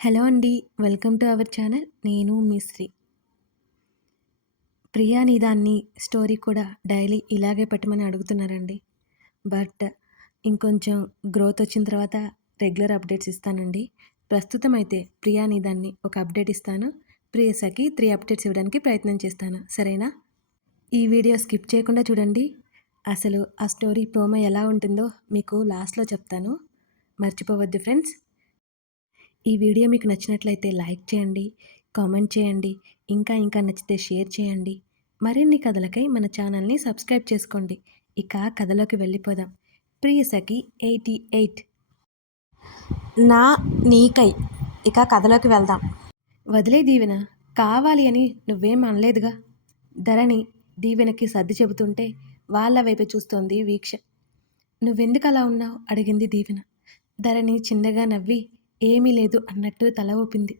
Hello అండి welcome to our channel. నేను మిశ్రీ ప్రియా నిదాన్ని స్టోరీ కూడా డైలీ ఇలాగే పెట్టమని అడుగుతున్నారండి. బట్ ఇంకొంచెం గ్రోత్ వచ్చిన తర్వాత రెగ్యులర్ అప్డేట్స్ ఇస్తానండి. ప్రస్తుతం అయితే ప్రియా నిదాన్ని ఒక అప్డేట్ ఇస్తాను. ప్రియసకి త్రీ అప్డేట్స్ ఇవ్వడానికి ప్రయత్నం చేస్తాను. సరేనా? ఈ వీడియో స్కిప్ చేయకుండా చూడండి. అసలు ఆ స్టోరీ ప్రోమో ఎలా ఉంటుందో మీకు లాస్ట్లో చెప్తాను. మర్చిపోవద్దు ఫ్రెండ్స్. ఈ వీడియో మీకు నచ్చినట్లయితే లైక్ చేయండి కామెంట్ చేయండి ఇంకా ఇంకా నచ్చితే షేర్ చేయండి. మరిన్ని కథలకై మన ఛానల్ని సబ్స్క్రైబ్ చేసుకోండి. ఇక కథలోకి వెళ్ళిపోదాం. Priyasakhi eighty eight. నా నీకై. ఇక కథలోకి వెళ్దాం. వదిలే దీవెన కావాలి అని నువ్వేం అనలేదుగా? ధరణి దీవెనకి సర్ది చెబుతుంటే వాళ్ళ వైపు చూస్తోంది వీక్ష. నువ్వెందుకు అలా ఉన్నావు? అడిగింది దీవెన. ధరణి చిన్నగా నవ్వి ఏమీ లేదు అన్నట్టు తల ఊపింది.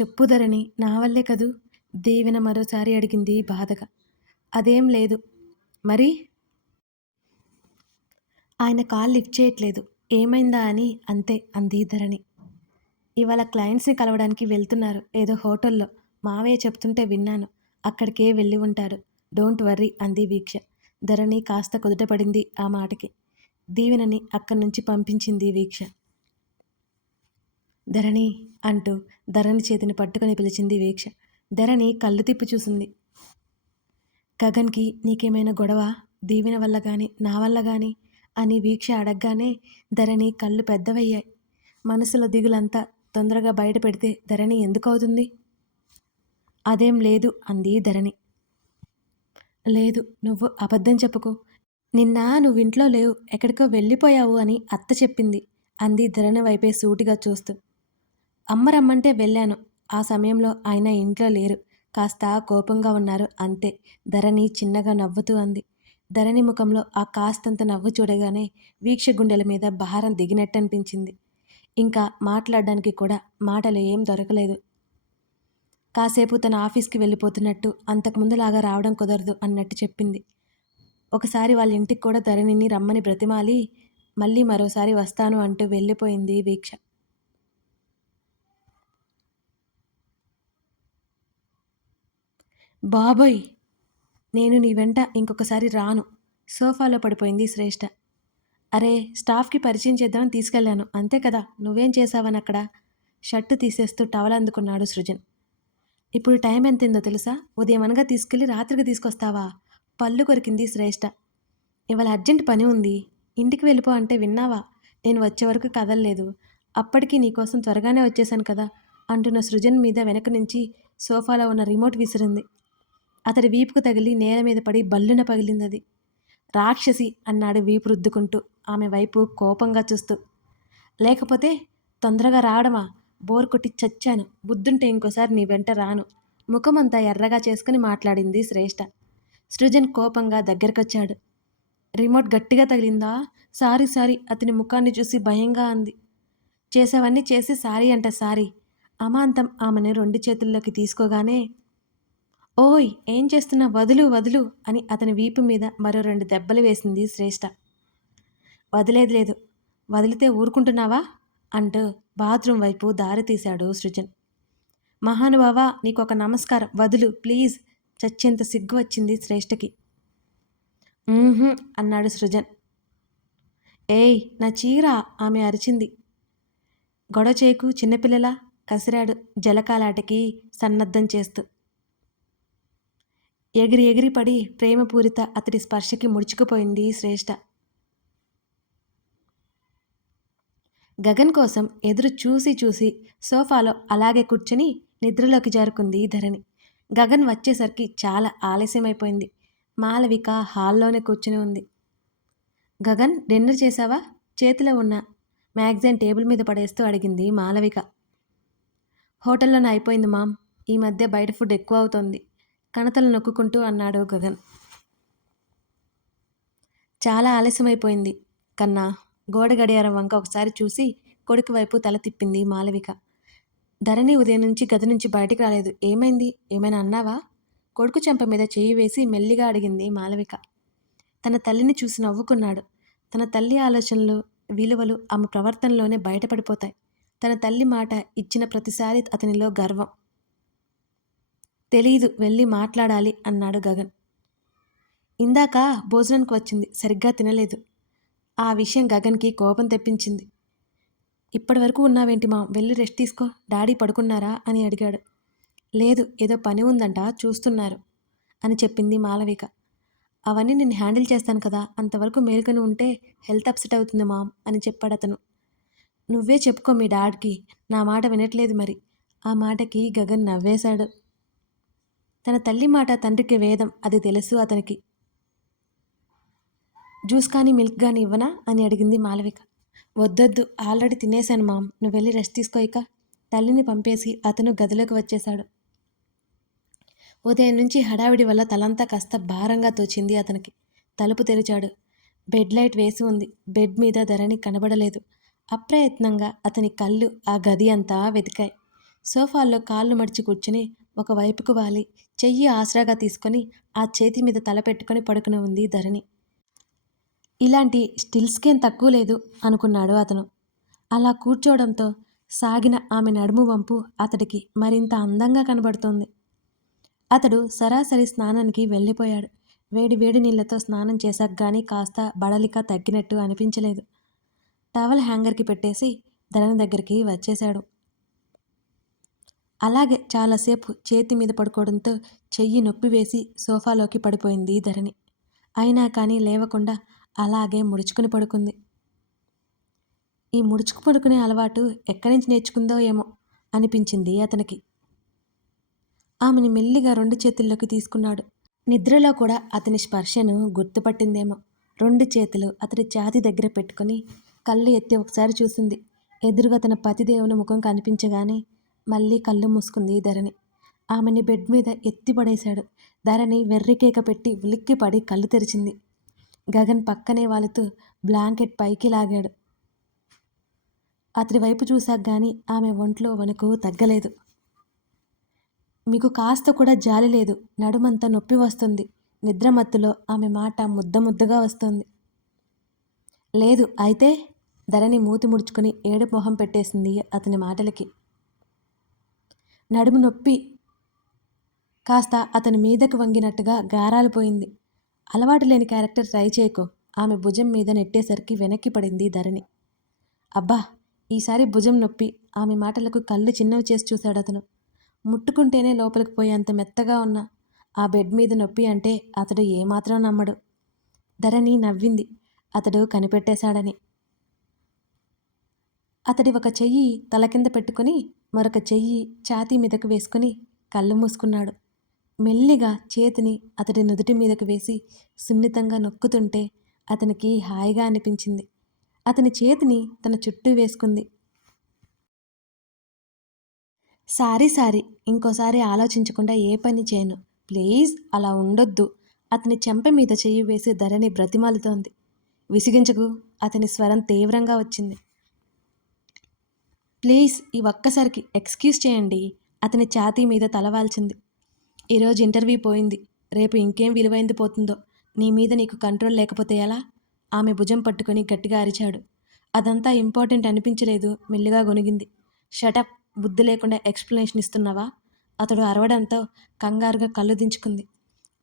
చెప్పుదరని నా వల్లే కదూ? దీవెన మరోసారి అడిగింది బాధగా. అదేం లేదు. మరి? ఆయన కాల్ లిఫ్ట్ చేయట్లేదు. ఏమైందా అని? అంతే అంది ధరణి. ఇవాళ క్లయింట్స్ని కలవడానికి వెళ్తున్నారు. ఏదో హోటల్లో. మావయ్య చెప్తుంటే విన్నాను. అక్కడికే వెళ్ళి ఉంటారు డోంట్ వర్రీ అంది వీక్ష. ధరణి కాస్త కుదుటపడింది ఆ మాటకి. దీవెనని అక్కడి నుంచి పంపించింది వీక్ష. ధరణి అంటూ ధరణి చేతిని పట్టుకొని పిలిచింది వీక్ష. ధరణి కళ్ళు తిప్పి చూసింది. గగన్కి నీకేమైనా గొడవ? దీవెన వల్ల కానీ నా వల్ల కానీ అని వీక్ష అడగగానే ధరణి కళ్ళు పెద్దవయ్యాయి. మనసులో దిగులంతా తొందరగా బయట పెడితే ధరణి ఎందుకు అవుతుంది? అదేం లేదు అంది ధరణి. లేదు నువ్వు అబద్ధం చెప్పుకో. నిన్న నువ్వు ఇంట్లో లేవు ఎక్కడికో వెళ్ళిపోయావు అని అత్త చెప్పింది అంది ధరణి వైపే సూటిగా చూస్తూ. అమ్మ రమ్మంటే వెళ్ళాను. ఆ సమయంలో ఆయన ఇంట్లో లేరు. కాస్త కోపంగా ఉన్నారు. అంతే. ధరణి చిన్నగా నవ్వుతూ అంది. ధరణి ముఖంలో ఆ కాస్తంత నవ్వు చూడగానే వీక్ష గుండెల మీద భారం దిగినట్టు అనిపించింది ఇంకా మాట్లాడడానికి కూడా మాటలు ఏం దొరకలేదు. కాసేపు తన ఆఫీస్కి వెళ్ళిపోతున్నట్టు అంతకుముందులాగా రావడం కుదరదు అన్నట్టు చెప్పింది. ఒకసారి వాళ్ళ ఇంటికి కూడా ధరణిని రమ్మని బ్రతిమాలి మళ్ళీ మరోసారి వస్తాను అంటూ వెళ్ళిపోయింది వీక్ష. బాబోయ్ నేను నీ వెంట ఇంకొకసారి రాను. సోఫాలో పడిపోయింది శ్రేష్ఠ అరే స్టాఫ్కి పరిచయం చేద్దామని తీసుకెళ్ళాను అంతే కదా నువ్వేం చేసావని అక్కడ షర్టు తీసేస్తూ టవల్ అందుకున్నాడు సృజన్. ఇప్పుడు టైం ఎంతైందో తెలుసా? ఉదయం అనగా తీసుకెళ్ళి రాత్రికి తీసుకొస్తావా? పళ్ళు కొరికింది శ్రేష్ఠ ఇవాళ అర్జెంట్ పని ఉంది. ఇంటికి వెళ్ళిపో అంటే విన్నావా? నేను వచ్చే వరకు కదలలేదు. అప్పటికి నీకోసం త్వరగానే వచ్చేసాను కదా అంటున్న సృజన్ మీద వెనక నుంచి సోఫాలో ఉన్న రిమోట్ విసిరింది. అతడి వీపుకు తగిలి నేల మీద పడి బల్లున పగిలిందది. రాక్షసి అన్నాడు వీపు రుద్దుకుంటూ ఆమె వైపు కోపంగా చూస్తూ. లేకపోతే తొందరగా రావడమా? బోర్ కొట్టి చచ్చాను. బుద్ధుంటే ఇంకోసారి నీ వెంట రాను. ముఖమంతా ఎర్రగా చేసుకుని మాట్లాడింది శ్రేష్ఠ సృజన్ కోపంగా దగ్గరకొచ్చాడు. రిమోట్ గట్టిగా తగిలిందా? Sorry sorry. అతని ముఖాన్ని చూసి భయంగా అంది. చేసేవన్నీ చేసి సారీ అంట సారీ. అమాంతం ఆమెను రెండు చేతుల్లోకి తీసుకోగానే ఓయ్ ఏం చేస్తున్నా? వదులు వదులు అని అతని వీపు మీద మరో రెండు దెబ్బలు వేసింది శ్రేష్ఠ వదిలేదు లేదు. వదిలితే ఊరుకుంటున్నావా? అంటూ బాత్రూమ్ వైపు దారి తీశాడు సృజన్. మహానుభావ నీకు ఒక నమస్కారం. వదులు ప్లీజ్. చచ్చేంత సిగ్గు వచ్చింది శ్రేష్ఠకి. అన్నాడు సృజన్. ఏయ్ నా చీర ఆమె అరిచింది. గొడవ చేయకు చిన్నపిల్లలా? కసిరాడు జలకాలాటకి సన్నద్ధం చేస్తూ. ఎగిరి ఎగిరి పడి ప్రేమపూరిత అతడి స్పర్శకి ముడుచుకుపోయింది శ్రేష్ఠ గగన్ కోసం ఎదురు చూసి చూసి సోఫాలో అలాగే కూర్చుని నిద్రలోకి జారుకుంది ధరణి. గగన్ వచ్చేసరికి చాలా ఆలస్యమైపోయింది. మాలవిక హాల్లోనే కూర్చుని ఉంది. గగన్ డిన్నర్ చేశావా? చేతిలో ఉన్న మ్యాగజైన్ టేబుల్ మీద పడేస్తూ అడిగింది మాలవిక. హోటల్లోనే అయిపోయింది మామ్. ఈ మధ్య బయట ఫుడ్ ఎక్కువ అవుతుంది. కణతలు నొక్కుకుంటూ అన్నాడు గగన్. చాలా ఆలస్యమైపోయింది కన్నా. గోడ గడియారం వంక ఒకసారి చూసి కొడుకు వైపు తల తిప్పింది మాలవిక. ధరణి ఉదయం నుంచి గది నుంచి బయటికి రాలేదు. ఏమైంది? ఏమైనా అన్నావా? కొడుకు చెంప మీద చేయి వేసి మెల్లిగా అడిగింది మాలవిక. తన తల్లిని చూసి నవ్వుకున్నాడు. తన తల్లి ఆలోచనలు విలువలు ఆమె ప్రవర్తనలోనే బయటపడిపోతాయి. తన తల్లి మాట ఇచ్చిన ప్రతిసారి అతనిలో గర్వం. తెలీదు వెళ్ళి మాట్లాడాలి అన్నాడు గగన్. ఇందాక భోజనానికి వచ్చింది సరిగ్గా తినలేదు. ఆ విషయం గగన్కి కోపం తెప్పించింది. ఇప్పటి వరకు ఉన్నావేంటి మా వెళ్ళి రెస్ట్ తీసుకో డాడీ పడుకున్నారా అని అడిగాడు. లేదు ఏదో పని ఉందంట చూస్తున్నారు అని చెప్పింది మాలవిక. అవన్నీ నేను హ్యాండిల్ చేస్తాను కదా అంతవరకు మేలుకొని ఉంటే హెల్త్ అప్సెట్ అవుతుంది మామ్ అని చెప్పాడు అతను. నువ్వే చెప్పుకో మీ డాడ్కి నా మాట వినట్లేదు మరి. ఆ మాటకి గగన్ నవ్వేశాడు. తన తల్లి మాట తండ్రికి వేదం అది తెలుసు అతనికి. జ్యూస్ కానీ మిల్క్ కానీ ఇవ్వనా? అని అడిగింది మాలవిక. వద్దొద్దు ఆల్రెడీ తినేశాను మామ్. నువ్వు వెళ్ళి రెస్ట్ తీసుకోయిక తల్లిని పంపేసి అతను గదిలోకి వచ్చేశాడు. ఉదయం నుంచి హడావిడి వల్ల తలంతా కాస్త భారంగా తోచింది అతనికి. తలుపు తెరిచాడు. బెడ్ లైట్ వేసి ఉంది. బెడ్ మీద ధరణి కనబడలేదు. అప్రయత్నంగా అతని కళ్ళు ఆ గది అంతా వెతికాయి. సోఫాల్లో కాళ్ళు మడిచి కూర్చుని ఒక వైపుకు వాలి. చెయ్యి ఆసరాగా తీసుకొని ఆ చేతి మీద తల పెట్టుకొని పడుకుని ఉంది ధరణి. ఇలాంటి స్టిల్స్కేం తక్కువ లేదు అనుకున్నాడు అతను. అలా కూర్చోవడంతో సాగిన ఆమె నడుము వంపు అతడికి మరింత అందంగా కనబడుతోంది. అతడు సరాసరి స్నానానికి వెళ్ళిపోయాడు. వేడి వేడి నీళ్ళతో స్నానం చేశాక కానీ కాస్త బడలిక తగ్గినట్టు అనిపించలేదు. టవల్ హ్యాంగర్కి పెట్టేసి ధరణి దగ్గరికి వచ్చేశాడు. అలాగే చాలాసేపు చేతి మీద పడుకోవడంతో చెయ్యి నొప్పి వేసి సోఫాలోకి పడిపోయింది ధరణి. అయినా కానీ లేవకుండా అలాగే ముడుచుకుని పడుకుంది. ఈ ముడుచుకు పడుకునే అలవాటు ఎక్కడి నుంచి నేర్చుకుందో ఏమో అనిపించింది అతనికి. ఆమెని మెల్లిగా రెండు చేతుల్లోకి తీసుకున్నాడు. నిద్రలో కూడా అతని స్పర్శను గుర్తుపట్టిందేమో. రెండు చేతులు అతడి ఛాతి దగ్గర పెట్టుకొని కళ్ళు ఎత్తి ఒకసారి చూసింది. ఎదురుగా తన పతిదేవుని ముఖం కనిపించగానే మళ్ళీ కళ్ళు మూసుకుంది ధరణి. ఆమెని బెడ్ మీద ఎత్తి పడేశాడు. ధరణి వెర్రికేక పెట్టి ఉలిక్కిపడి కళ్ళు తెరిచింది. గగన్ పక్కనే వాలుతూ బ్లాంకెట్ పైకి లాగాడు. అతడి వైపు చూశాక గాని ఆమె ఒంట్లో వణుకు తగ్గలేదు. మీకు కాస్త కూడా జాలి లేదు. నడుమంతా నొప్పి వస్తుంది. నిద్రమత్తులో ఆమె మాట ముద్ద ముద్దగా వస్తుంది. లేదు అయితే? ధరణి మూతి ముడుచుకుని ఏడు మొహం పెట్టేసింది అతని మాటలకి. నడుము నొప్పి. కాస్త అతని మీదకు వంగినట్టుగా గారాలు పోయింది. అలవాటు లేని క్యారెక్టర్ ట్రై చేయకు. ఆమె భుజం మీద నెట్టేసరికి వెనక్కి పడింది ధరణి. అబ్బా! ఈసారి భుజం నొప్పి. ఆమె మాటలకు కళ్ళు చిన్నవి చేసి చూశాడు అతను. ముట్టుకుంటేనే లోపలికి పోయేంత మెత్తగా ఉన్న. ఆ బెడ్ మీద నొప్పి అంటే అతడు ఏమాత్రం నమ్మడు. ధరణి నవ్వింది. అతడు కనిపెట్టేశాడని. అతడి ఒక చెయ్యి తల కింద పెట్టుకొని మరొక చెయ్యి ఛాతీ మీదకు వేసుకుని కళ్ళు మూసుకున్నాడు. మెల్లిగా చేతిని అతడి నుదుటి మీదకు వేసి సున్నితంగా నొక్కుతుంటే అతనికి హాయిగా అనిపించింది. అతని చేతిని తన చుట్టూ వేసుకుంది. సారీ సారీ ఇంకోసారి ఆలోచించకుండా ఏ పని చేయను. ప్లీజ్ అలా ఉండొద్దు. అతని చెంప మీద చెయ్యి వేసి ధరణి బ్రతిమాలుతోంది. విసిగించకు అతని స్వరం తీవ్రంగా వచ్చింది. ప్లీజ్ ఈ ఒక్కసారికి ఎక్స్క్యూజ్ చేయండి. అతని ఛాతీ మీద తలవాల్చింది ఈరోజు ఇంటర్వ్యూ పోయింది. రేపు ఇంకేం విలువైంది పోతుందో. నీ మీద నీకు కంట్రోల్ లేకపోతే ఎలా? ఆమె భుజం పట్టుకొని గట్టిగా అరిచాడు. అదంతా ఇంపార్టెంట్ అనిపించలేదు. మెల్లిగా గొనిగింది షటప్ బుద్ధి లేకుండా ఎక్స్ప్లెనేషన్ ఇస్తున్నావా? అతడు అరవడంతో కంగారుగా కళ్ళు దించుకుంది.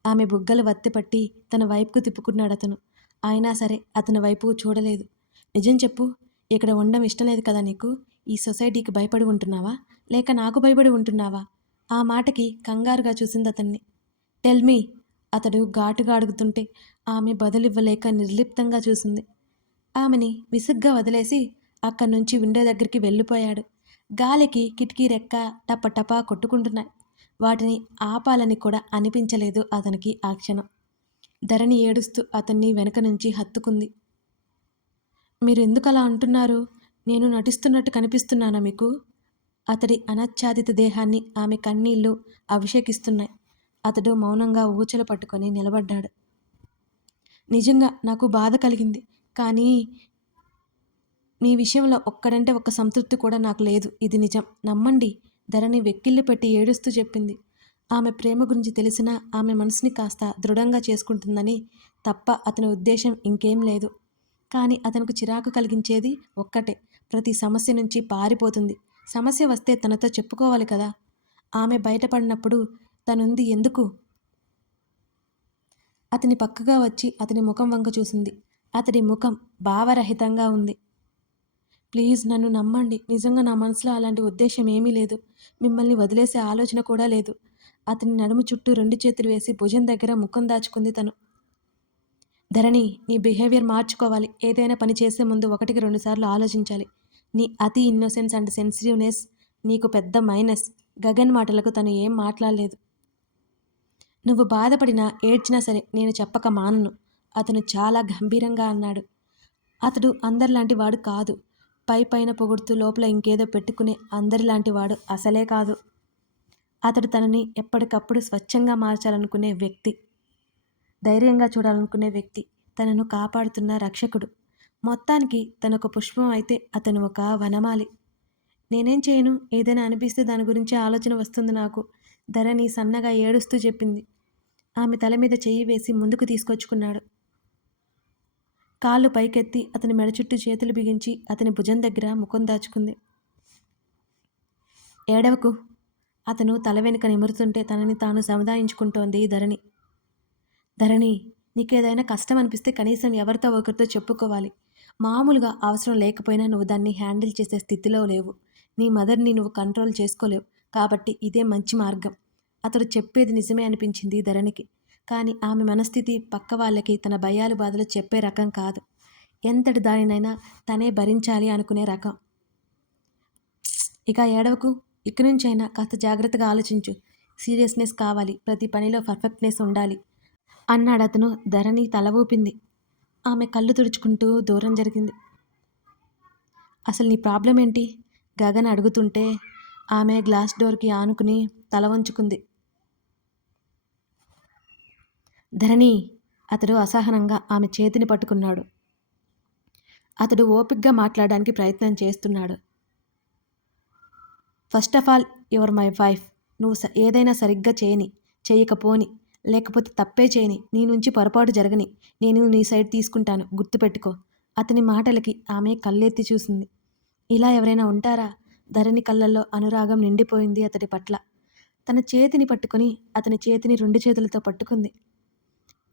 ఆమె బుగ్గలు వత్తిపట్టి తన వైపుకు తిప్పుకున్నాడు అతను. అయినా సరే అతని వైపు చూడలేదు. నిజం చెప్పు. ఇక్కడ ఉండడం ఇష్టం లేదు కదా నీకు? ఈ సొసైటీకి భయపడి ఉంటున్నావా? లేక నాకు భయపడి ఉంటున్నావా? ఆ మాటకి కంగారుగా చూసింది అతన్ని. టెల్ మీ అతడు ఘాటుగా అడుగుతుంటే ఆమె బదులివ్వలేక నిర్లిప్తంగా చూసింది. ఆమెని విసుగ్గా వదిలేసి అక్కడి నుంచి విండో దగ్గరికి వెళ్ళిపోయాడు. గాలికి కిటికీ రెక్క టపటపా కొట్టుకుంటున్నాయి. వాటిని ఆపాలని కూడా అనిపించలేదు అతనికి ఆ క్షణం. ధరణి ఏడుస్తూ అతన్ని వెనక నుంచి హత్తుకుంది. మీరు ఎందుకు అలా అంటున్నారు? నేను నటిస్తున్నట్టు కనిపిస్తున్నానా మీకు? అతడి అనచ్ఛాదిత దేహాన్ని ఆమె కన్నీళ్ళు అభిషేకిస్తున్నాయి. అతడు మౌనంగా ఊచలు పట్టుకొని నిలబడ్డాడు. నిజంగా నాకు బాధ కలిగింది. కానీ నీ విషయంలో ఒక్కడంటే ఒక్క సంతృప్తి కూడా నాకు లేదు. ఇది నిజం. నమ్మండి. ధరని వెక్కిళ్ళు పెట్టి ఏడుస్తూ చెప్పింది. ఆమె ప్రేమ గురించి తెలిసినా ఆమె మనసుని కాస్త దృఢంగా చేసుకుంటుందని తప్ప అతని ఉద్దేశం ఇంకేం లేదు. కానీ అతనికి చిరాకు కలిగించేది ఒక్కటే. ప్రతి సమస్య నుంచి పారిపోతుంది. సమస్య వస్తే తనతో చెప్పుకోవాలి కదా. ఆమె బయటపడినప్పుడు తనుంది ఎందుకు? అతని పక్కగా వచ్చి అతని ముఖం వంక చూసింది. అతడి ముఖం భావరహితంగా ఉంది. ప్లీజ్ నన్ను నమ్మండి. నిజంగా నా మనసులో అలాంటి ఉద్దేశం ఏమీ లేదు. మిమ్మల్ని వదిలేసే ఆలోచన కూడా లేదు. అతని నడుము చుట్టూ రెండు చేతులు వేసి భుజం దగ్గర ముఖం దాచుకుంది తను. ధరణి నీ బిహేవియర్ మార్చుకోవాలి. ఏదైనా పని చేసే ముందు ఒకటికి రెండుసార్లు ఆలోచించాలి. నీ అతి ఇన్నోసెన్స్ అండ్ సెన్సిటివ్నెస్ నీకు పెద్ద మైనస్ గగన్ మాటలకు తను ఏం మాట్లాడలేదు. నువ్వు బాధపడినా ఏడ్చినా సరే నేను చెప్పక మానను. అతను చాలా గంభీరంగా అన్నాడు. అతడు అందరిలాంటి వాడు కాదు. పై పైన పొగుడుతూ లోపల ఇంకేదో పెట్టుకునే అందరిలాంటి వాడు అసలే కాదు. అతడు తనని ఎప్పటికప్పుడు స్వచ్ఛంగా మార్చాలనుకునే వ్యక్తి. ధైర్యంగా చూడాలనుకునే వ్యక్తి. తనను కాపాడుతున్న రక్షకుడు. మొత్తానికి తనొక పుష్పం అయితే అతను ఒక వనమాలి. నేనేం చేయను? ఏదైనా అనిపిస్తే దాని గురించి ఆలోచన వస్తుంది నాకు. ధరణి సన్నగా ఏడుస్తూ చెప్పింది. ఆమె తల మీద చెయ్యి వేసి ముందుకు తీసుకొచ్చుకున్నాడు. కాళ్ళు పైకెత్తి అతని మెడ చుట్టూ చేతులు బిగించి అతని భుజం దగ్గర ముఖం దాచుకుంది. ఏడవకు. అతను తల వెనుక నిమురుతుంటే తనని తాను సముదాయించుకుంటోంది ధరణి. ధరణి నీకేదైనా కష్టం అనిపిస్తే కనీసం ఎవరితో ఒకరితో చెప్పుకోవాలి. మామూలుగా అవసరం లేకపోయినా నువ్వు దాన్ని హ్యాండిల్ చేసే స్థితిలో లేవు. నీ మదర్ని నువ్వు కంట్రోల్ చేసుకోలేవు. కాబట్టి ఇదే మంచి మార్గం. అతడు చెప్పేది నిజమే అనిపించింది ధరణికి. కానీ ఆమె మనస్థితి పక్క వాళ్ళకి తన భయాలు బాధలు చెప్పే రకం కాదు. ఎంతటి దానినైనా తనే భరించాలి అనుకునే రకం. ఇక ఏడవకు. ఇక నుంచైనా కాస్త జాగ్రత్తగా ఆలోచించు. సీరియస్నెస్ కావాలి. ప్రతి పనిలో పర్ఫెక్ట్నెస్ ఉండాలి. అన్నాడు అతను ధరణి తల ఊపింది. ఆమె కళ్ళు తుడుచుకుంటూ దూరం జరిగింది. అసలు నీ ప్రాబ్లం ఏంటి? గగన్ అడుగుతుంటే ఆమె గ్లాస్ డోర్కి ఆనుకుని తల వంచుకుంది. ధరణి అతడు అసహనంగా ఆమె చేతిని పట్టుకున్నాడు. అతడు ఓపిగ్గా మాట్లాడడానికి ప్రయత్నం చేస్తున్నాడు. First of all your my wife. నువ్వు స- ఏదైనా సరిగ్గా చేయని చేయకపోని లేకపోతే తప్పే చేయని నీ నుంచి పొరపాటు జరగని నేను నీ సైడ్ తీసుకుంటాను గుర్తుపెట్టుకో. అతని మాటలకి ఆమె కళ్ళెత్తి చూసింది. ఇలా ఎవరైనా ఉంటారా? ధరణి కళ్ళల్లో అనురాగం నిండిపోయింది అతడి పట్ల. తన చేతిని పట్టుకొని అతని చేతిని రెండు చేతులతో పట్టుకుంది.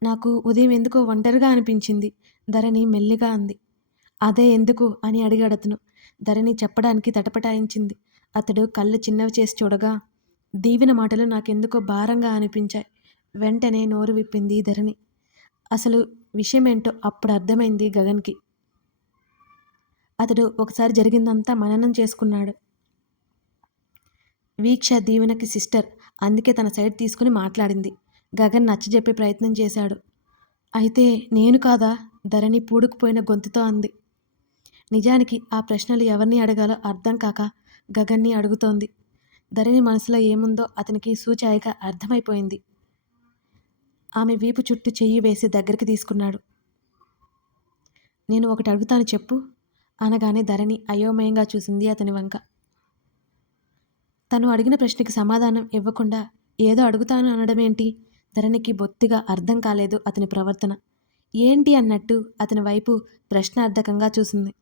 నాకు ఉదయం ఎందుకో ఒంటరిగా అనిపించింది ధరణి మెల్లిగా అంది. అదే ఎందుకు అని అడిగాడు అతను. ధరణి చెప్పడానికి తటపటాయించింది. అతడు కళ్ళు చిన్నవి చేసి చూడగా దీవిన మాటలు నాకెందుకో భారంగా అనిపించాయి. వెంటనే నోరు విప్పింది ధరణి. అసలు విషయమేంటో అప్పుడు అర్థమైంది గగన్కి. అతడు ఒకసారి జరిగిందంతా మననం చేసుకున్నాడు. వీక్ష దీవెనకి సిస్టర్ అందుకే తన సైడ్ తీసుకుని మాట్లాడింది. గగన్ నచ్చజెప్పే ప్రయత్నం చేశాడు. అయితే నేను కాదా? ధరణి పూడుకుపోయిన గొంతుతో అంది. నిజానికి ఆ ప్రశ్నలు ఎవరిని అడగాలో అర్థం కాక గగన్ని అడుగుతోంది. ధరణి మనసులో ఏముందో అతనికి సూచాయిగా అర్థమైపోయింది. ఆమె వీపు చుట్టూ చెయ్యి వేసి దగ్గరికి తీసుకున్నాడు. నేను ఒకటి అడుగుతాను చెప్పు అనగానే ధరణి అయోమయంగా చూసింది అతని వంక. తను అడిగిన ప్రశ్నకి సమాధానం ఇవ్వకుండా ఏదో అడుగుతాను అనడమేంటి? ధరణికి బొత్తిగా అర్థం కాలేదు అతని ప్రవర్తన. ఏంటి అన్నట్టు అతని వైపు ప్రశ్నార్థకంగా చూసింది.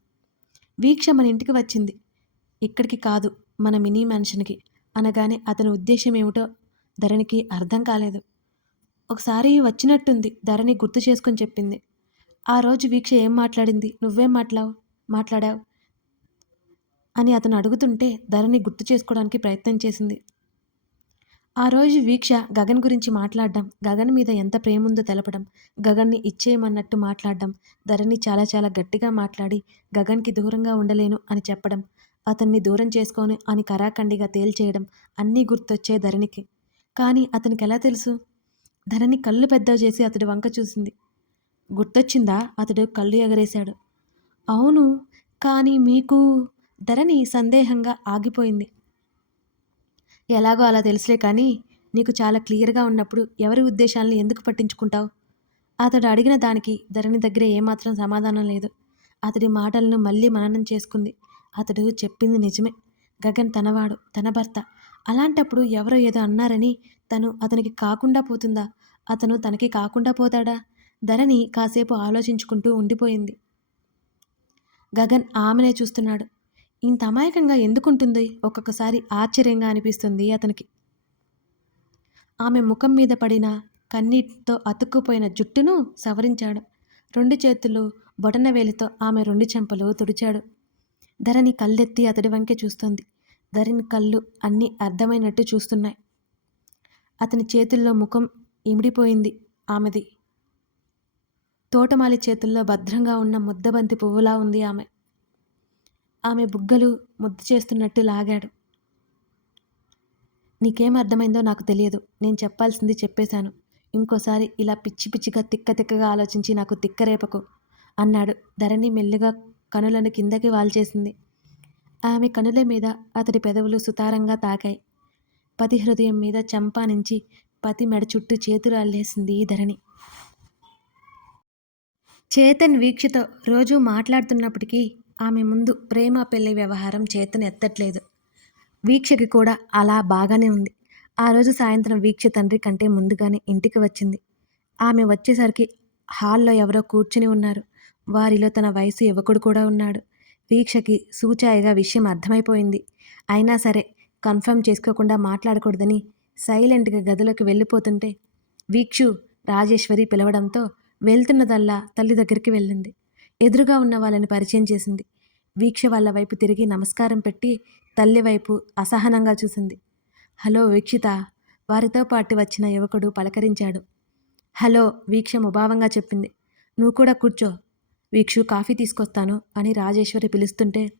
వీక్ష మన ఇంటికి వచ్చింది. ఇక్కడికి కాదు మన మినీ మ్యాన్షన్కి అనగానే అతని ఉద్దేశం ఏమిటో ధరణికి అర్థం కాలేదు. ఒకసారి వచ్చినట్టుంది ధరణి గుర్తు చేసుకొని చెప్పింది. ఆ రోజు వీక్ష ఏం మాట్లాడింది? నువ్వేం మాట్లావు మాట్లాడావు? అని అతను అడుగుతుంటే ధరణి గుర్తు చేసుకోవడానికి ప్రయత్నం చేసింది. ఆ రోజు వీక్ష గగన్ గురించి మాట్లాడడం గగన్ మీద ఎంత ప్రేమ ఉందో తెలపడం గగన్ని ఇచ్చేయమన్నట్టు మాట్లాడడం ధరణి చాలా చాలా గట్టిగా మాట్లాడి గగన్కి దూరంగా ఉండలేను అని చెప్పడం అతన్ని దూరం చేసుకోను అని కరాఖండిగా తేల్చేయడం అన్నీ గుర్తొచ్చే ధరణికి. కానీ అతనికి ఎలా తెలుసు? ధరణి కళ్ళు పెద్దవి చేసి అతడి వంక చూసింది. గుర్తొచ్చిందా? అతడు కళ్ళు ఎగరేశాడు. అవును కానీ మీకు ధరణి సందేహంగా ఆగిపోయింది. ఎలాగో అలా తెలుసులే కానీ నీకు చాలా క్లియర్గా ఉన్నప్పుడు ఎవరి ఉద్దేశాలను ఎందుకు పట్టించుకుంటావు? అతడు అడిగిన దానికి ధరణి దగ్గర ఏమాత్రం సమాధానం లేదు. అతడి మాటలను మళ్ళీ మననం చేసుకుంది. అతడు చెప్పింది నిజమే. గగన్ తనవాడు తన భర్త. అలాంటప్పుడు ఎవరో ఏదో అన్నారని తను అతనికి కాకుండా పోతుందా? అతను తనకి కాకుండా పోతాడా? ధరణి కాసేపు ఆలోచించుకుంటూ ఉండిపోయింది. గగన్ ఆమెనే చూస్తున్నాడు. ఇంత అమాయకంగా ఎందుకుంటుంది? ఒక్కొక్కసారి ఆశ్చర్యంగా అనిపిస్తుంది అతనికి. ఆమె ముఖం మీద పడిన కన్నీటితో అతుక్కుపోయిన జుట్టును సవరించాడు. రెండు చేతులు బొటనవేలితో ఆమె రెండు చెంపలు తుడిచాడు. ధరణి కళ్ళెత్తి అతడి వంకే చూస్తుంది. ధరణి కళ్ళు అన్నీ అర్థమైనట్టు చూస్తున్నాయి. అతని చేతుల్లో ముఖం ఇమిడిపోయింది ఆమెది. తోటమాలి చేతుల్లో భద్రంగా ఉన్న ముద్దబంతి పువ్వులా ఉంది ఆమె. ఆమె బుగ్గలు ముద్దు చేస్తున్నట్టు లాగాడు. నీకేం అర్థమైందో నాకు తెలియదు. నేను చెప్పాల్సింది చెప్పేశాను. ఇంకోసారి ఇలా పిచ్చి పిచ్చిగా తిక్క తిక్కగా ఆలోచించి నాకు తిక్కరేపకు అన్నాడు. ధరణి మెల్లిగా కనులను కిందకి వాల్చేసింది. ఆమె కనుల మీద అతడి పెదవులు సుతారంగా తాకాయి. పతి హృదయం మీద చంపా నుంచి పతి మెడ చుట్టూ చేతులు అల్లేసింది ధరణి. చేతన్ వీక్షతో రోజు మాట్లాడుతున్నప్పటికీ ఆమె ముందు ప్రేమ పెళ్ళి వ్యవహారం చేతన్ ఎత్తట్లేదు. వీక్షకి కూడా అలా బాగానే ఉంది. ఆ రోజు సాయంత్రం వీక్ష తండ్రి కంటే ముందుగానే ఇంటికి వచ్చింది. ఆమె వచ్చేసరికి హాల్లో ఎవరో కూర్చుని ఉన్నారు. వారిలో తన వయసు యువకుడు కూడా ఉన్నాడు. వీక్షకి సూచాయిగా విషయం అర్థమైపోయింది. అయినా సరే కన్ఫర్మ్ చేసుకోకుండా మాట్లాడకూడదని సైలెంట్గా గదిలోకి వెళ్ళిపోతుంటే వీక్షు రాజేశ్వరి పిలవడంతో వెళ్తున్నదల్లా తల్లి దగ్గరికి వెళ్ళింది. ఎదురుగా ఉన్న వాళ్ళని పరిచయం చేసింది. వీక్ష వాళ్ళ వైపు తిరిగి నమస్కారం పెట్టి తల్లి వైపు అసహనంగా చూసింది. హలో వీక్షిత. వారితో పాటు వచ్చిన యువకుడు పలకరించాడు. హలో వీక్ష ముభావంగా చెప్పింది. నువ్వు కూడా కూర్చో. వీక్షు కాఫీ తీసుకొస్తాను అని రాజేశ్వరి పిలుస్తుంటే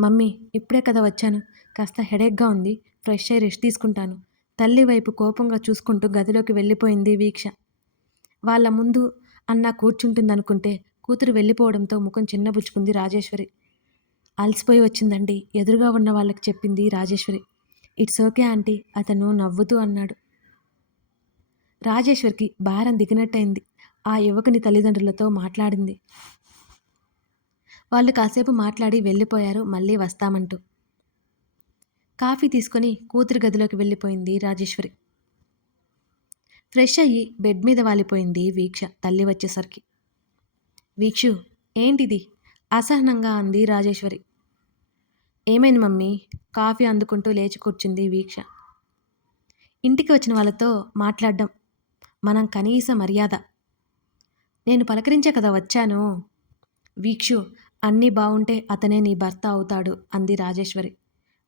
మమ్మీ ఇప్పుడే కదా వచ్చాను. కాస్త హెడేక్గా ఉంది. ఫ్రెష్ అయ్యి రెస్ట్ తీసుకుంటాను. తల్లి వైపు కోపంగా చూసుకుంటూ గదిలోకి వెళ్ళిపోయింది వీక్ష. వాళ్ళ ముందు అన్న కూర్చుంటుందనుకుంటే కూతురు వెళ్ళిపోవడంతో ముఖం చిన్నబుచ్చుకుంది రాజేశ్వరి. అలసిపోయి వచ్చిందండి. ఎదురుగా ఉన్న వాళ్ళకి చెప్పింది రాజేశ్వరి. It's okay aunty. అతను నవ్వుతూ అన్నాడు. రాజేశ్వరికి భారం దిగినట్టయింది. ఆ యువకుని తల్లిదండ్రులతో మాట్లాడింది. వాళ్ళు కాసేపు మాట్లాడి వెళ్ళిపోయారు మళ్ళీ వస్తామంటూ. కాఫీ తీసుకొని కూతురి గదిలోకి వెళ్ళిపోయింది రాజేశ్వరి. ఫ్రెష్ అయ్యి బెడ్ మీద వాలిపోయింది వీక్ష తల్లి వచ్చేసరికి. వీక్షు ఏంటిది? అసహనంగా అంది రాజేశ్వరి. ఏమైంది మమ్మీ? కాఫీ అందుకుంటూ లేచి కూర్చుంది వీక్ష. ఇంటికి వచ్చిన వాళ్ళతో మాట్లాడడం. మనం కనీస మర్యాద. నేను పలకరించే కదా వచ్చాను. వీక్షు అన్నీ బాగుంటే అతనే నీ భర్త అవుతాడు అంది రాజేశ్వరి.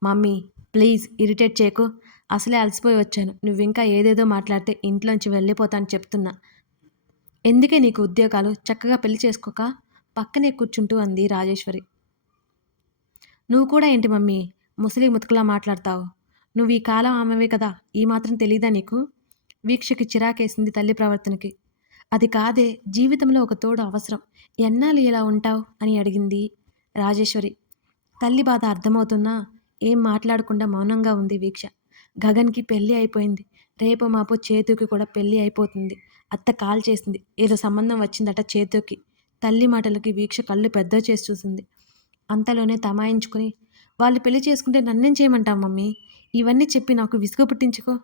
మమ్మీ ప్లీజ్ ఇరిటేట్ చేయకు. అసలే అలసిపోయి వచ్చాను. నువ్వు ఇంకా ఏదేదో మాట్లాడితే ఇంట్లోంచి వెళ్ళిపోతాను చెప్తున్నా. ఎందుకే నీకు ఉద్యోగాలు? చక్కగా పెళ్ళి చేసుకోక? పక్కనే కూర్చుంటూ అంది రాజేశ్వరి. నువ్వు కూడా ఏంటి మమ్మీ? ముసలి ముతుకులా మాట్లాడతావు. నువ్వు ఈ కాలం ఆమెవే కదా? ఈ మాత్రం తెలీదా నీకు? వీక్షకి చిరాకేసింది తల్లి ప్రవర్తనకి. అది కాదే జీవితంలో ఒక తోడు అవసరం. ఎన్నాళ్ళు ఇలా ఉంటావు? అని అడిగింది రాజేశ్వరి. తల్లి బాధ అర్థమవుతున్నా ఏం మాట్లాడకుండా మౌనంగా ఉంది వీక్ష. గగన్కి పెళ్ళి అయిపోయింది. రేపు మాపు చేతుకి కూడా పెళ్ళి అయిపోతుంది. అత్త కాల్ చేసింది. ఏదో సంబంధం వచ్చిందట చేతుకి. తల్లి మాటలకి వీక్ష కళ్ళు పెద్ద చేసి చూసింది. అంతలోనే తమాయించుకుని వాళ్ళు పెళ్ళి చేసుకుంటే నన్నేం చేయమంటావు మమ్మీ? ఇవన్నీ చెప్పి నాకు విసుగు పుట్టించుకో.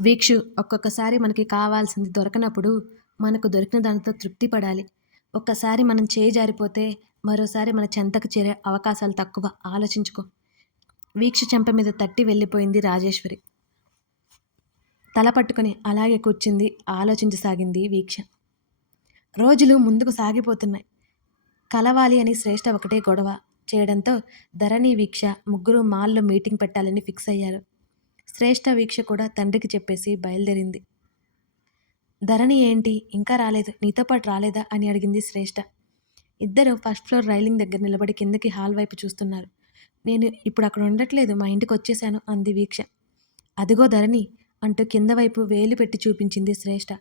వీక్షు ఒక్కొక్కసారి మనకి కావాల్సింది దొరకనప్పుడు మనకు దొరికిన దానితో తృప్తి పడాలి. ఒక్కసారి మనం చేయి జారిపోతే మరోసారి మన చెంతకు చేరే అవకాశాలు తక్కువ. ఆలోచించుకో. వీక్ష చెంప మీద తట్టి వెళ్ళిపోయింది రాజేశ్వరి. తల పట్టుకుని అలాగే కూర్చుంది ఆలోచించసాగింది వీక్ష. రోజులు ముందుకు సాగిపోతున్నాయి. కలవాలి అని శ్రేష్ఠ ఒకటే గొడవ చేయడంతో ధరణి వీక్ష ముగ్గురు మాల్లో మీటింగ్ పెట్టాలని ఫిక్స్ అయ్యారు. శ్రేష్ఠ వీక్ష కూడా తండ్రికి చెప్పేసి బయలుదేరింది. ధరణి ఏంటి? ఇంకా రాలేదు. నీతో పాటు రాలేదా? అని అడిగింది శ్రేష్ఠ ఇద్దరు ఫస్ట్ ఫ్లోర్ రైలింగ్ దగ్గర నిలబడి కిందకి హాల్ వైపు చూస్తున్నారు. నేను ఇప్పుడు అక్కడ ఉండట్లేదు. మా ఇంటికి వచ్చేసాను అంది వీక్ష. అదిగో ధరణి అంటూ కింద వైపు వేలు పెట్టి చూపించింది శ్రేష్ఠ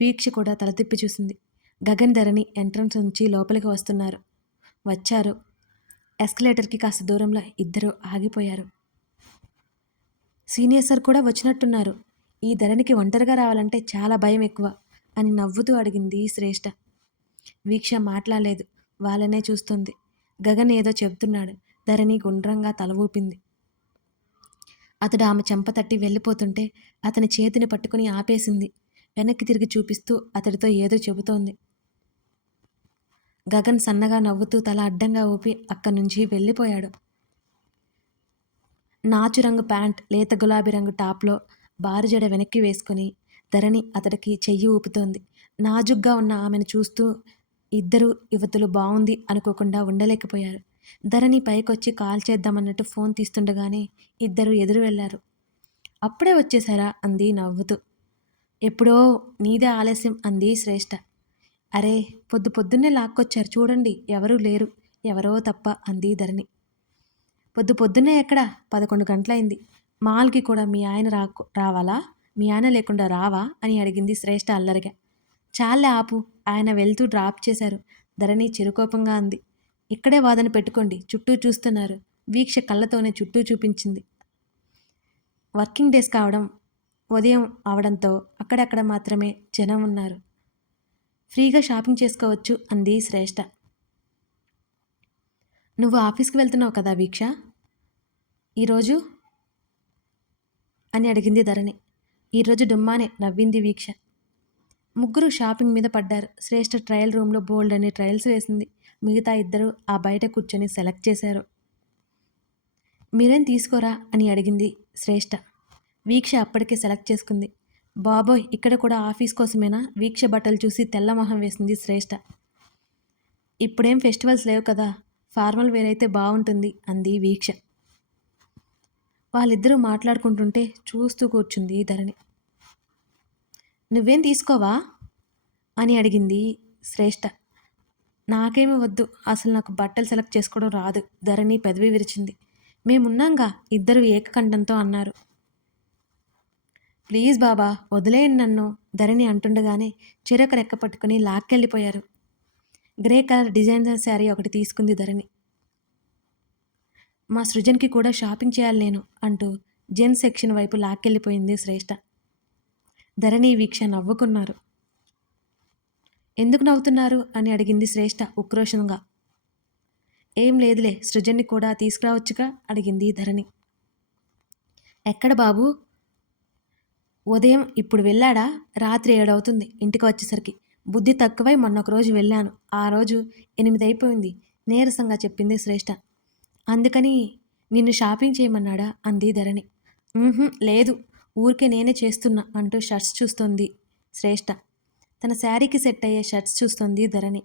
వీక్ష కూడా తల తిప్పి చూసింది. గగన్ ధరణి ఎంట్రన్స్ నుంచి లోపలికి వస్తున్నారు. వచ్చారు. ఎస్కలేటర్కి కాస్త దూరంలో ఇద్దరు ఆగిపోయారు. సీనియర్ సార్ కూడా వచ్చినట్టున్నారు. ఈ ధరణికి ఒంటరిగా రావాలంటే చాలా భయం ఎక్కువ అని నవ్వుతూ అడిగింది శ్రేష్ఠ వీక్ష మాట్లాడలేదు. వాళ్ళనే చూస్తుంది. గగన్ ఏదో చెబుతున్నాడు ధరణి గుండ్రంగా తల ఊపింది. అతడు ఆమె చెంప తట్టి వెళ్ళిపోతుంటే అతని చేతిని పట్టుకుని ఆపేసింది. వెనక్కి తిరిగి చూపిస్తూ అతడితో ఏదో చెబుతోంది. గగన్ సన్నగా నవ్వుతూ తల అడ్డంగా ఊపి అక్కడి నుంచి వెళ్ళిపోయాడు. నాచు రంగు ప్యాంట్ లేత గులాబీ రంగు టాప్లో బారుజడ వెనక్కి వేసుకుని ధరణి అతడికి చెయ్యి ఊపుతోంది. నాజుగ్గా ఉన్న ఆమెను చూస్తూ ఇద్దరు యువతులు బాగుంది అనుకోకుండా ఉండలేకపోయారు. ధరణి పైకొచ్చి కాల్ చేద్దామన్నట్టు ఫోన్ తీస్తుండగానే ఇద్దరు ఎదురు వెళ్ళారు. అప్పుడే వచ్చేసారా? అంది నవ్వుతూ. ఎప్పుడో నీదే ఆలస్యం అంది శ్రేష్ఠ అరే పొద్దు పొద్దున్నే లాక్కొచ్చారు చూడండి ఎవరూ లేరు ఎవరో తప్ప అంది ధరణి. పొద్దు పొద్దున్నే ఎక్కడ? పదకొండు గంటలైంది. మాల్కి కూడా మీ ఆయన రా రావాలా? మీ ఆయన లేకుండా రావా? అని అడిగింది శ్రేష్ఠ అల్లరిగా. చాలే ఆపు ఆయన వెళ్తూ డ్రాప్ చేశారు. ధరణి చిరుకోపంగా అంది. ఇక్కడే వాదన పెట్టుకోండి చుట్టూ చూస్తున్నారు. వీక్ష కళ్ళతోనే చుట్టూ చూపించింది. వర్కింగ్ డేస్ కావడం ఉదయం అవడంతో అక్కడక్కడ మాత్రమే జనం ఉన్నారు. ఫ్రీగా షాపింగ్ చేసుకోవచ్చు అంది శ్రేష్ఠ నువ్వు ఆఫీస్కి వెళ్తున్నావు కదా వీక్ష? ఈరోజు? అని అడిగింది ధరణి. ఈరోజు డుమ్మానే నవ్వింది వీక్ష. ముగ్గురు షాపింగ్ మీద పడ్డారు. శ్రేష్ఠ ట్రయల్ రూమ్లో బోల్డ్ అని ట్రయల్స్ వేసింది. మిగతా ఇద్దరు ఆ బయట కూర్చొని సెలెక్ట్ చేశారు. మీరేం తీసుకోరా? అని అడిగింది శ్రేష్ఠ. వీక్ష అప్పటికే సెలెక్ట్ చేసుకుంది. బాబోయ్ ఇక్కడ కూడా ఆఫీస్ కోసమేనా? వీక్ష బట్టలు చూసి తెల్లమొహం వేసింది శ్రేష్ఠ. ఇప్పుడేం ఫెస్టివల్స్ లేవు కదా? ఫార్మల్ వేర్ అయితే బాగుంటుంది అంది వీక్ష. వాళ్ళిద్దరూ మాట్లాడుకుంటుంటే చూస్తూ కూర్చుంది ధరణి. నువ్వేం తీసుకోవా? అని అడిగింది శ్రేష్ఠ నాకేమీ వద్దు. అసలు నాకు బట్టలు సెలెక్ట్ చేసుకోవడం రాదు. ధరణి పెదవి విరిచింది. మేమున్నాంగా. ఇద్దరు ఏకకంఠంతో అన్నారు. ప్లీజ్ బాబా వదిలేయండి నన్ను. ధరణి అంటుండగానే చిరక రెక్క పట్టుకుని లాక్కెళ్ళిపోయారు. గ్రే కలర్ డిజైన్ శారీ ఒకటి తీసుకుంది ధరణి. మా సృజన్కి కూడా షాపింగ్ చేయాలి నేను అంటూ జెన్ సెక్షన్ వైపు లాక్కెళ్ళిపోయింది శ్రేష్ఠ ధరణి వీక్ష నవ్వుకున్నారు. ఎందుకు నవ్వుతున్నారు? అని అడిగింది శ్రేష్ఠ ఉక్రోషంగా. ఏం లేదులే సృజన్ని కూడా తీసుకురావచ్చుగా? అడిగింది ధరణి. ఎక్కడ బాబు? ఉదయం ఇప్పుడు వెళ్ళాడా? రాత్రి ఏడవుతుంది ఇంటికి వచ్చేసరికి. బుద్ధి తక్కువై మొన్న ఒక రోజు వెళ్ళాను. ఆ రోజు ఎనిమిది అయిపోయింది నీరసంగా చెప్పింది శ్రేష్ఠ అందుకని నిన్ను షాపింగ్ చేయమన్నాడా అంది ధరణి. లేదు. ఊరికే నేనే చేస్తున్నా అంటూ షర్ట్స్ చూస్తోంది శ్రేష్ఠ తన శారీకి సెట్ అయ్యే షర్ట్స్ చూస్తోంది ధరణి.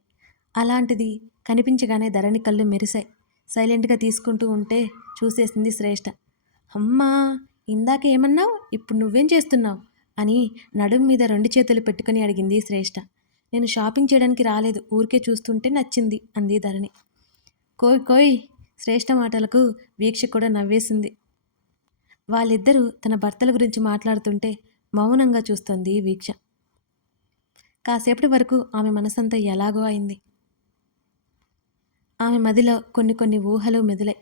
అలాంటిది కనిపించగానే ధరణి కళ్ళు మెరిశాయి. సైలెంట్గా తీసుకుంటూ ఉంటే చూసేసింది శ్రేష్ఠ అమ్మా ఇందాక ఏమన్నావు? ఇప్పుడు నువ్వేం చేస్తున్నావు? అని నడుం మీద రెండు చేతులు పెట్టుకుని అడిగింది శ్రేష్ఠ నేను షాపింగ్ చేయడానికి రాలేదు ఊరికే చూస్తుంటే నచ్చింది అంది ధరణి. కోయ్ కోయ్ శ్రేష్ఠ మాటలకు వీక్ష కూడా నవ్వేసింది. వాళ్ళిద్దరూ తన భర్తల గురించి మాట్లాడుతుంటే మౌనంగా చూస్తోంది వీక్ష. కాసేపటి వరకు ఆమె మనసంతా ఎలాగో అయింది. ఆమె మదిలో కొన్ని కొన్ని ఊహలు మెదిలే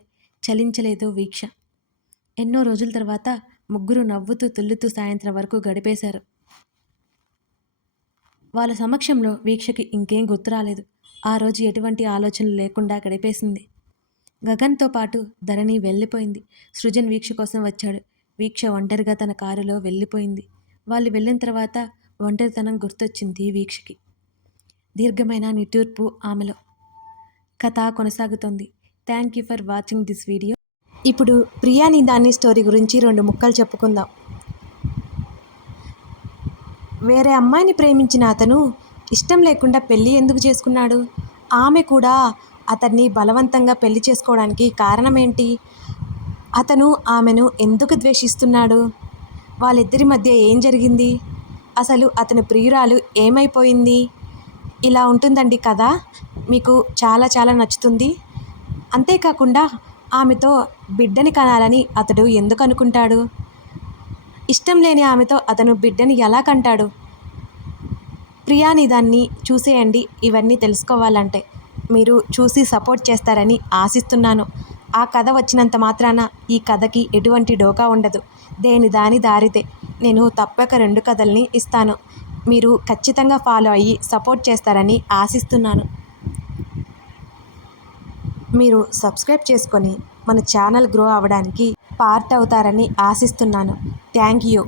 చలించలేదు వీక్ష. ఎన్నో రోజుల తర్వాత ముగ్గురు నవ్వుతూ తుల్లుతూ సాయంత్రం వరకు గడిపేశారు. వాళ్ళ సమక్షంలో వీక్షకి ఇంకేం గుర్తు రాలేదు. ఆ రోజు ఎటువంటి ఆలోచనలు లేకుండా గడిపేసింది. గగన్తో పాటు ధరణి వెళ్ళిపోయింది. సృజన్ వీక్ష కోసం వచ్చాడు. వీక్ష ఒంటరిగా తన కారులో వెళ్ళిపోయింది. వాళ్ళు వెళ్ళిన తర్వాత ఒంటరితనం గుర్తొచ్చింది వీక్షకి. దీర్ఘమైన నిట్టూర్పు ఆమెలో. కథ కొనసాగుతుంది. Thank you for watching this video. ఇప్పుడు ప్రియాని దాని స్టోరీ గురించి రెండు ముక్కలు చెప్పుకుందాం. వేరే అమ్మాయిని ప్రేమించిన అతను ఇష్టం లేకుండా పెళ్ళి ఎందుకు చేసుకున్నాడు? ఆమె కూడా అతన్ని బలవంతంగా పెళ్ళి చేసుకోవడానికి కారణం ఏంటి అతను ఆమెను ఎందుకు ద్వేషిస్తున్నాడు? వాళ్ళిద్దరి మధ్య ఏం జరిగింది? అసలు అతని ప్రియురాలు ఏమైపోయింది? ఇలా ఉంటుందండి కథ మీకు చాలా చాలా నచ్చుతుంది. అంతేకాకుండా ఆమెతో బిడ్డని కనాలని అతడు ఎందుకు అనుకుంటాడు? ఇష్టం లేని ఆమెతో అతను బిడ్డని ఎలా కంటాడు? ప్రియాని దాన్ని చూసేయండి. ఇవన్నీ తెలుసుకోవాలంటే. మీరు చూసి సపోర్ట్ చేస్తారని ఆశిస్తున్నాను. ఆ కథ వచ్చినంత మాత్రాన ఈ కథకి ఎటువంటి డోకా ఉండదు. దేని దాని దారితే నేను తప్పక రెండు కథల్ని ఇస్తాను. మీరు ఖచ్చితంగా ఫాలో అయ్యి సపోర్ట్ చేస్తారని ఆశిస్తున్నాను. మీరు సబ్స్క్రైబ్ చేసుకొని మన ఛానల్ గ్రో అవ్వడానికి పార్ట్ అవుతారని ఆశిస్తున్నాను. Thank you.